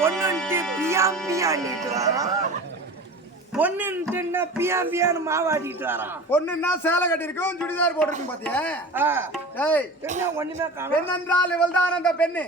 பொண்ணுன்ட்டு பியாம் பியான்ட்டு வரான். பொண்ணுன்ட்டுன்னா பியாம் பியான்னு மாவாடிட்டு வரான். பொண்ணுன்னா சேலை கட்டிருக்கும், சுடிதார் போட்டிருக்கும் பாத்தியா? என்ன ஒண்ணுமே காணோம். பெண் என்றால் இவள்தான் அந்த பெண்ணு.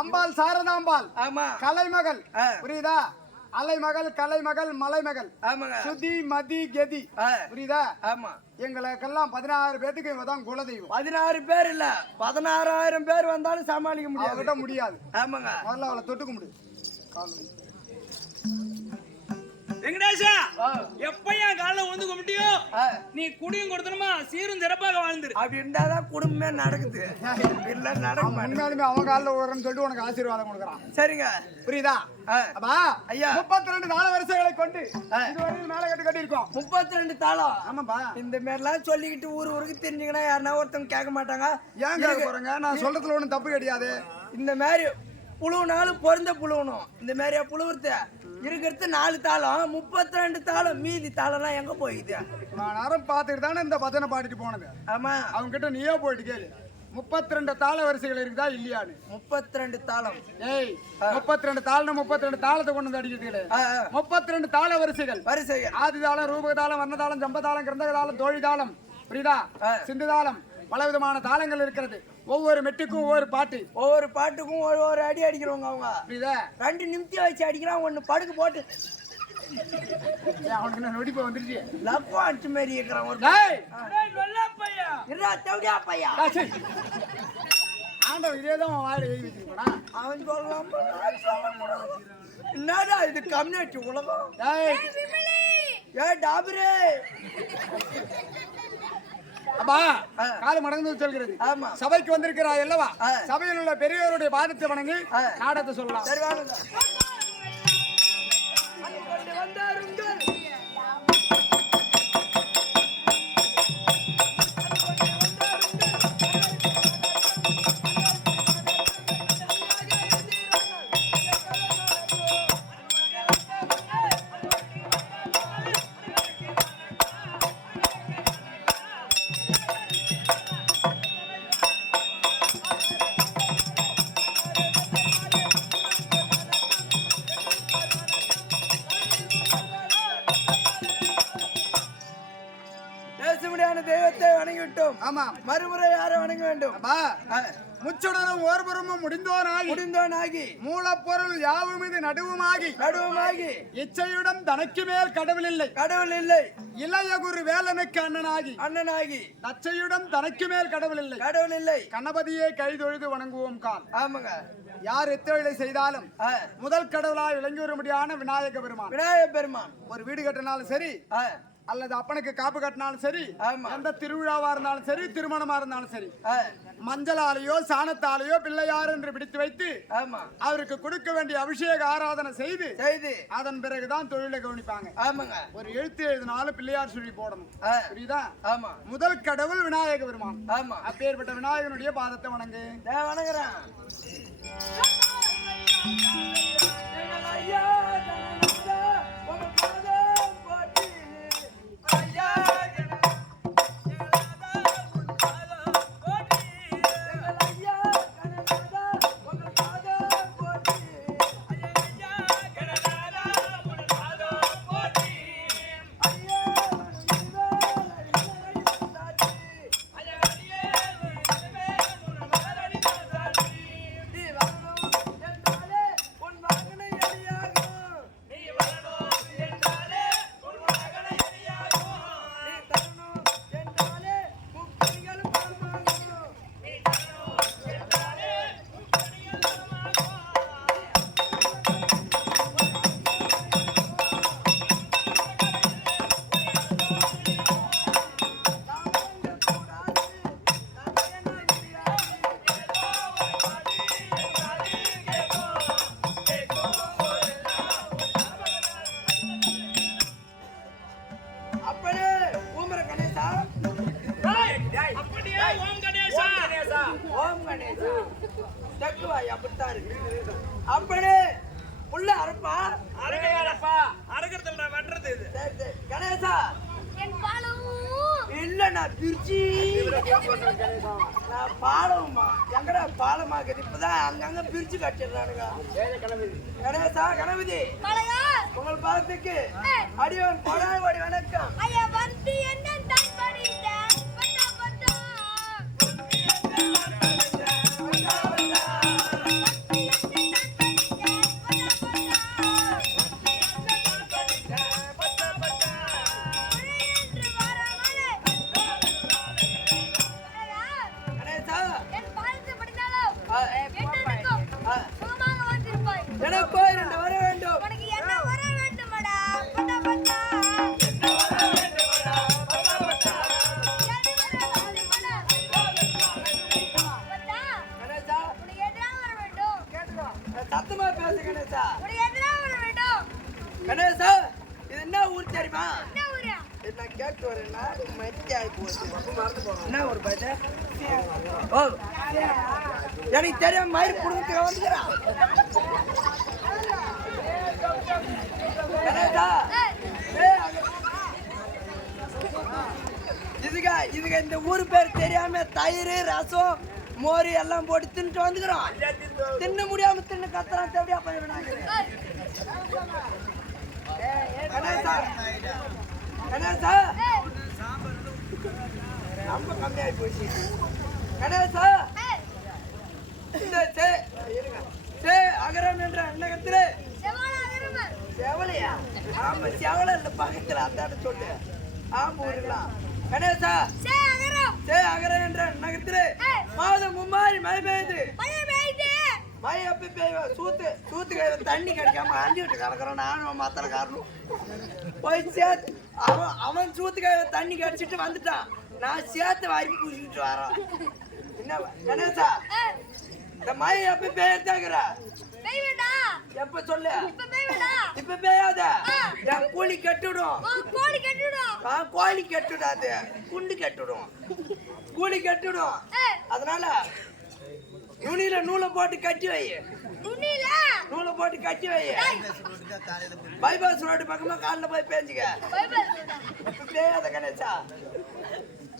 அம்பாள் சாரதாம்பாள். ஆமா. கலைமகள். புரியுதா? அலைமகள், கலைமகள், மலைமகள். ஆமாங்க. சுதி மதி கதி. புரியுதா? ஆமா. எங்களுக்கெல்லாம் 16 பேத்துக்கு இவதான் குலதெய்வம். 16 பேர் இல்ல, 16,000 பேர் வந்தாலும் சமாளிக்க முடியாது. முடியாது. ஆமாங்க. முதல்ல அவளை தொட்டுக்க முடியும். வெங்கடேஷா, எப்பயா காலைல வந்து கும்பிட்டியோ நீ குடியும் கொடுத்தணுமா சீரும் சிறப்பாக வாழ்ந்துரு. அப்படி இருந்தாதான் குடும்பமே நடக்குது. இல்ல நடக்க முன்னாலுமே அவன் காலில் வரும்னு சொல்லிட்டு உனக்கு ஆசீர்வாதம் கொடுக்குறான். சரிங்க, புரியுதா? அப்பா ஐயா 32 தாள வரிசைகளை கொண்டு இதுவரையில் மேல கட்டி இருக்கோம். 32 தாளம். ஆமாப்பா. இந்த மாதிரிலாம் சொல்லிக்கிட்டு ஊருக்கு தெரிஞ்சுங்கன்னா யாருன்னா ஒருத்தவங்க கேட்க மாட்டாங்க. ஏன் கேட்க போறேங்க? நான் சொல்றதுல ஒன்றும் தப்பு கிடையாது. இந்த மாதிரி புழுவுனாலும் பொருந்த புழுவணும். இந்த மாதிரியா புழுவுறது இருக்கிறது 4 தாளம், 32 தாளம். மீதி தாளம்லாம் எங்க போயிது? நான் நேரம் பார்த்துட்டு தானே இந்த பஜனை பாடிட்டு போனது. ஆமா. அவங்க கிட்ட நீயே போயிட்டு கேளு, 32 தாள வரிசைகள் இருக்குதா இல்லையான்னு. 32 தாளம். ஏய் 32 தாளம், 32 தாளத்தை கொண்டு வந்து அடிக்கிறது. 32 தாள வரிசைகள். ஆதி தாளம், ரூபக தாளம், வர்ண தாளம், ஜம்ப தாளம், கிரந்தக தாளம், தோழி தாளம், புரியுதா? சிந்து தாளம், பல விதமான தாளங்கள் இருக்கிறது. ஒவ்வொரு மெட்டுக்கும் ஒவ்வொரு பாட்டு, ஒவ்வொரு பாட்டுக்கும் ஒரு அடி அடிக்கிறவங்க. அவங்க புரியுதா? 2 நிமிஷம் வச்சு அடிக்கிறான். 1 படுக்கு போட்டு அவனுக்கு என்ன நொடிப்பு வந்துருச்சு. லப்பா அடிச்சு மாதிரி இருக்கிறான். ஒரு பையா ஆண்டவன் இதேதான் வாயில எழுதி வச்சிருப்பானா? அவன் சொல்லலாம். என்னடா இது கம்யூனிட்டி உலகம்? ஏ டாபரே அப்பா காலம் மடங்கு சொல்கிறது. சபைக்கு வந்திருக்கிறாய் அல்லவா? சபையில் உள்ள பெரியவருடைய பாதத்தை வணங்கி நாடகத்தை சொல்லலாம். சரி வாங்க. தெய்வத்தை வணங்கிவிட்டோம். ஆமா. மறுமுறை யாரை வணங்க வேண்டும்? முச்சுடனும் ஓர்புறமும் முடிந்தோனாகி மூலப்பொருள் யாவும் இது நடுவுமாகி இச்சையுடன் தனக்கு மேல் கடவுள் இல்லை இளைய குரு வேலனுக்கு அண்ணனாகி தச்சையுடன் தனக்கு மேல் கடவுள் இல்லை கணபதியை கைதொழுது வணங்குவோம் கால். ஆமாங்க. யார் எத்தொழிலை செய்தாலும் முதல் கடவுளாய் விளங்கி வரும்படியான விநாயக பெருமான். ஒரு வீடு கட்டினாலும் சரி, அல்லது அப்பனுக்கு காப்பு கட்டினாலும் சரி, எந்த திருவிழாவா இருந்தாலும் சரி, திருமணமா இருந்தாலும் சரி, மஞ்சளாலேயோ சாணத்தாலேயோ பிள்ளையார் என்று பிடித்து வைத்து அவருக்கு கொடுக்க வேண்டிய அபிஷேக ஆராதனை செய்து அதன் பிறகுதான் தொழிலை கவனிப்பாங்க. ஒரு எழுத்து எழுதினாலும் பிள்ளையார் சொல்லி போடணும். புரியுதா? முதல் கடவுள் விநாயக பெருமான். அப்பேற்பட்ட விநாயகனுடைய பாதத்தை வணங்கு. வணங்குறேன். அப்படி புள்ள அரப்பா அரக்கிறதுல வெட்டுறது இது. கணேசா இல்ல நான் பிரிச்சு நான் பாலமா எங்கடா பாலமாக்குது இப்பதான் அங்கங்க பிரிச்சு கட்டிடுறானுங்க. கணேசா கணபதி உங்கள் பாதத்துக்கு அடியவன் கொடாய் வணக்கம். எனக்கோ 2 வர வேண்டும். சத்தமா பேசு கணேசா. கணேசா இது என்ன ஊர் தெரியுமா? என்ன கேட்டு வரேன்னா மத்தியாய் போச்சு. என்ன ஒரு பையன்? ஓ எனக்கு தெரியாம மயிறு குடும்பத்துக்கு வந்துக்கிறான். கணேசா இதுக்கு இந்த ஊர் பேர் தெரியாம தயிர் ரசம் மோரி எல்லாம் போட்டு தின்னுட்டு வந்துக்கிறோம். தின்ன முடியாம தின்னு கத்துறான். தேவையா பையன் கணேசா கணேசா ரொம்ப கம்மியாகி போச்சு. கணேசா இந்த அகரம் என்ற அன்னகத்திலே செவலையா? ஆமா செவலை இல்ல பக்கத்துல அந்தாட்ட சொல்லு. ஆமா ஊருக்கலாம். கணேசா அகரம் என்ற நகரத்திலே மாதம் மும்மாரி மழை பெய்யுது. மழை அப்படி பெய்யும். சூத்து தண்ணி கிடைக்காம அஞ்சு விட்டு கிடக்குறோம். நானும் மாத்தல காரணம் போய் சேர்த்து அவன் சூத்துக்காக தண்ணி கடிச்சிட்டு வந்துட்டான். நான் சேர்த்து வாங்கி குடிச்சிட்டு வரோம். என்ன கணேசா இந்த மழை எப்ப பெய்யத்தாக்குற? எப்ப சொல்லு? இப்ப பெய்யாத. என் கூலி கட்டுடும். கோழி கட்டுடாது குண்டு கட்டுடும். கூலி கட்டுடும். அதனால நுனியில நூலை போட்டு கட்டி வை. நூலை போட்டு கட்டி வை. பைபாஸ் ரோடு பக்கமா காலில் போய் பேஞ்சுக்க. பெய்யாத கணேசா.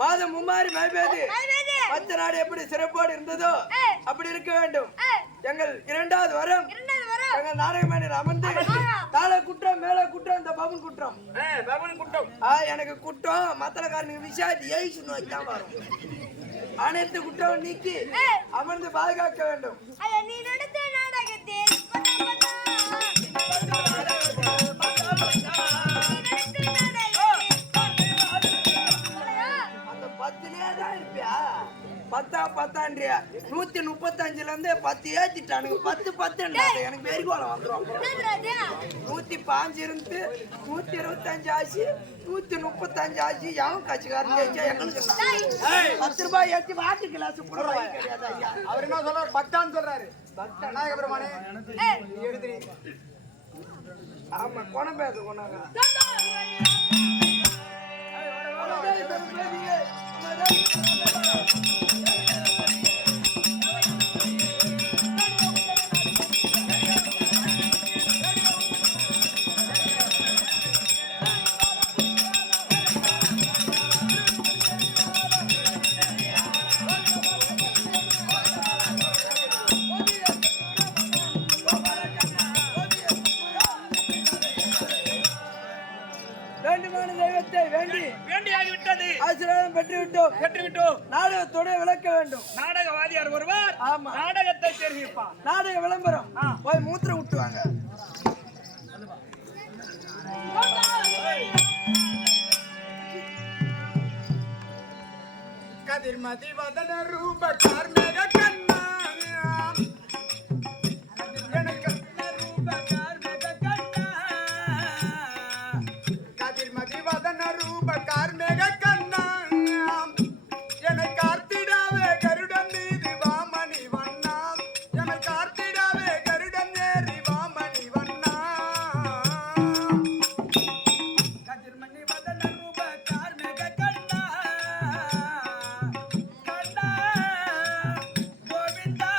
மாதம் மும்மாரி மழை பெய்து 10 நாடு எப்படி சிறப்போடு இருந்ததோ அப்படி இருக்க வேண்டும். எங்கள் 2வது வரம் எங்கள் நாடகமேடையில் அமர்ந்து காலை குற்றம் மேல குற்றம் இந்த பபன் குற்றம் எனக்கு குற்றம் மத்தலக்காரனுக்கு விசாரித்து எய்சு நோய் தான் வரும். அனைத்து குற்றம் நீக்கி அமர்ந்து பாதுகாக்க வேண்டும். அந்த 10லே தான் இருப்பியா? 10 135ல இருந்து 10 ஏத்திட்டானுங்க. 10 எனக்கு வெறிகோலம் வந்துடும். 105 இருந்து 125 ஆச்சு 135 ஆச்சு. எவன் கட்சிக்காரன் ஜெயிச்சா எங்களுக்கு 10 ரூபாய் ஏற்றி வாட்டு கிளாஸ் கிடையாது ஐயா. அவர் என்ன சொல்றாரு? 10 சொல்றாரு. விநாயகபெருமானே எடுத்து ஆமா கொணம் பேச கொண்டாங்க. ஆசீர்வாதம் பெற்றுவிட்டோம். நாடகத்தோட விளக்க வேண்டும். நாடகவாதியார் ஒருவர் நாடகத்தை தெரிவிப்பார். நாடக விளம்பரம் போய் மூத்திரம் விட்டுவாங்க. கதிர்மதி வதன ரூப கார்மேக கண்ணா கதிர்மதி வதன ரூப கார்மேக கண்ணா என்னை கார்த்திடாவே கருடன் மீது வாமணி வண்ணா என்னை கார்த்திடாவே கருடன் ஏறி வாமணி வண்ணா கதிர்மதி வதன ரூப கார்மேக கண்ணா கண்ணா கோவிந்தா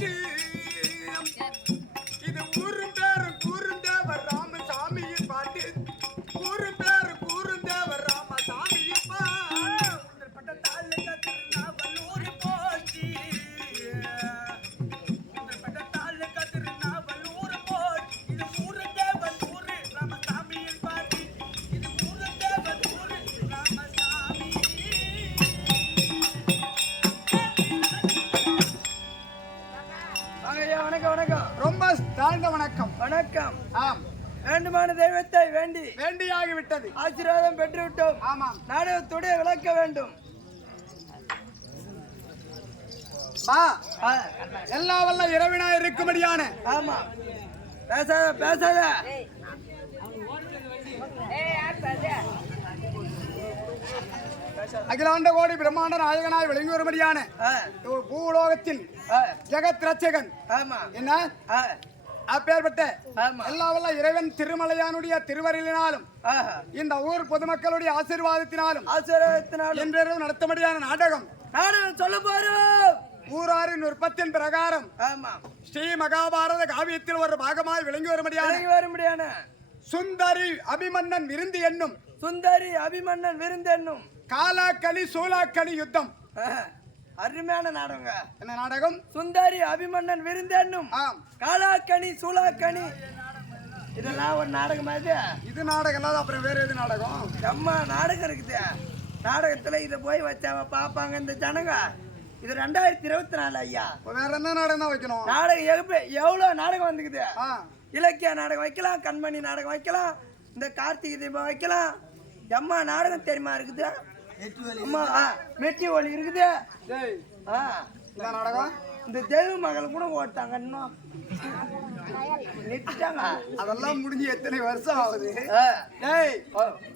பாட்டு இது ஊரும் பேரும் கூறுந்தேவர் ராமசாமியின் பாட்டு ஊரும் பேரும் கூறுந்தேவர் ராமசாமியின் பாட்டு பட்ட தாழ் கத்திருநாவலூர் போச்சு பட்ட தாழ் கத்திருநாவலூர் போச்சு இது ஊரும் தேவன் ஊரு ராமசாமியின் பாட்டு இது ஊரும் தேவன் ஊரு ராமசாமி. வணக்கம் வணக்கம். ரொம்ப தாழ்ந்த வணக்கம். வணக்கம். ஆம், வேண்டுமான தெய்வத்தை வேண்டி வேண்டியாகி விட்டது. ஆசீர்வாதம் பெற்று விட்டோம். ஆமாம், நாடகத்துடைய விளக்க வேண்டும். எல்லா வல்ல இரவினா இருக்கும்படியான. ஆமா, பேசாத பேசாத. அகிலாண்ட கோடி பிரம்மாண்ட நாயகனாய் விளங்கி வரும்படியான பூலோகத்தின் ஜெகத் ரட்சகன். ஆமா, என்ன அப்பேற்பட்ட எல்லா வல்ல இறைவன் திருமலையானுடைய திருவருளினாலும் இந்த ஊர் பொதுமக்களுடைய ஆசீர்வாதத்தினாலும் என்றும் நடத்தபடியான நாடகம் சொல்ல போறோம். ஊராரின் விருப்பத்தின் பிரகாரம் ஸ்ரீ மகாபாரத காவியத்தில் ஒரு பாகமாய் விளங்கி வரும்படியான சுந்தரி அபிமன்னன் விருந்து என்னும் காலாக்களி சூலாக்களி யுத்தம். அருமையான நாடகங்க. என்ன நாடகம்? சுந்தரி அபிமன்னன் விருந்து என்னும் காலாக்கணி சூலாக்கணி. இதெல்லாம் ஒரு நாடகம். இது நாடகம் இல்லாத அப்புறம் வேற எது நாடகம்? அம்மா நாடகம் இருக்குது. நாடகத்துல இதை போய் வச்சாம பாப்பாங்க இந்த ஜனங்க. இது 2024 ஐயா. வேற என்ன நாடகம் தான் வைக்கணும்? நாடகம் எவ்வளவு நாடகம் வந்துக்குது. இலக்கிய நாடகம் வைக்கலாம், கண்மணி நாடகம் வைக்கலாம், இந்த கார்த்திகை தீபம் வைக்கலாம். அம்மா நாடகம் தெரியுமா இருக்குது. அம்மா மெட்டி ஒளி இருக்குது. நாடகம் இந்த தெய்வ மகள் கூட ஓட்டாங்க. இன்னும் அதெல்லாம் முடிஞ்சு எத்தனை வருஷம் ஆகுது?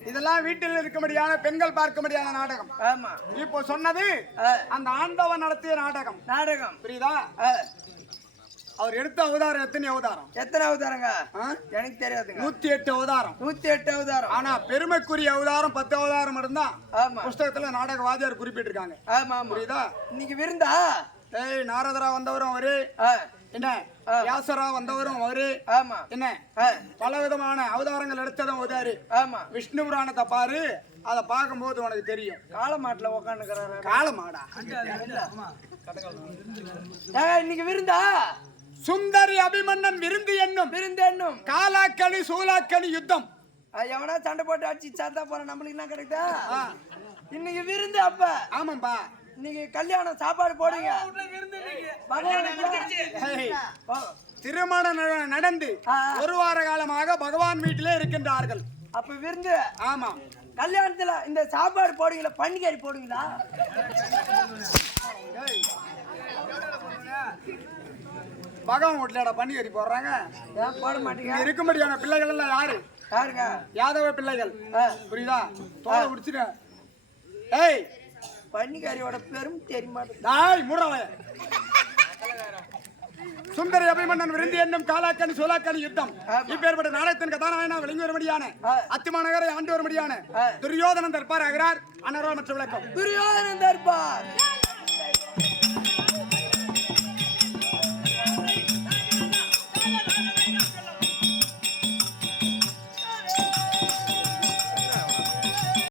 இதெல்லாம் வீட்டில் இருக்கும்படியான பெண்கள் பார்க்கும்படியான நாடகம். ஆமா, இப்போ சொன்னது அந்த ஆண்டவன் நடத்திய நாடகம். புரியுதா? அவர் எடுத்த அவதாரம் எத்தனை அவதாரங்க எனக்கு தெரியாதுங்க. 108 அவதாரம். ஆனா பெருமைக்குரிய அவதாரம் 10 அவதாரம் இருந்தா புஸ்தகத்துல நாடக வாத்தியார் குறிப்பிட்டிருக்காங்க. புரியுதா? இன்னைக்கு விருந்தா நாரதரா வந்தவரும் அவரு, என்ன வியாசரா வந்தவரும் அவரு, என்ன பல விதமான அவதாரங்கள் எடுத்ததும் அவதாரு. விஷ்ணு புராணத்தை பாரு, அத பார்க்கும்போது உனக்கு தெரியும். காலமாட்டுல உக்காந்துக்கிறாரு. காலமாடா இன்னைக்கு விருந்தா சுந்தரி அபிமன்னன் விருந்து என்னும் காலாக்களி சூலாக்களி யுத்தம். எவனா சண்டை போட்டு அடிச்சு சாத்தா போற நம்மளுக்கு என்ன கிடைக்குதா? இன்னைக்கு விருந்து. அப்ப ஆமாம்பா, இன்னைக்கு கல்யாணம் சாப்பாடு போடுங்க. திருமணம் நடந்து ஒரு வார காலமாக பகவான் வீட்டிலே இருக்கின்றார்கள். அப்ப விருந்து. ஆமா, கல்யாணத்துல இந்த சாப்பாடு போடுவீங்களா, பன்னிக்கறி போடுவீங்களா? பகவான் வீட்டுலடா பன்னிக்கறி போடுறாங்க. போட மாட்டீங்க. இருக்கும்படியான பிள்ளைகள் எல்லாம் யாருங்க? யாதவ பிள்ளைகள். புரியுதா? தோலை உடிச்சிட்டு பன்னிக்கறியோட பெரும் தெரியுமா? சுந்தரி அபிமன்னன் விருந்து என்னும் காலாக்கணி சோலாக்கணி யுத்தம். இப்பேற்பட்ட நாடகத்தின் கதாநாயகனா விளங்கி வரும்படியான அத்திமாநகரை ஆண்டு வரும்படியான துரியோதனன் தர்பார் ஆகிறார். அனர்வால் மற்ற விளக்கம். துரியோதனன் தர்பார்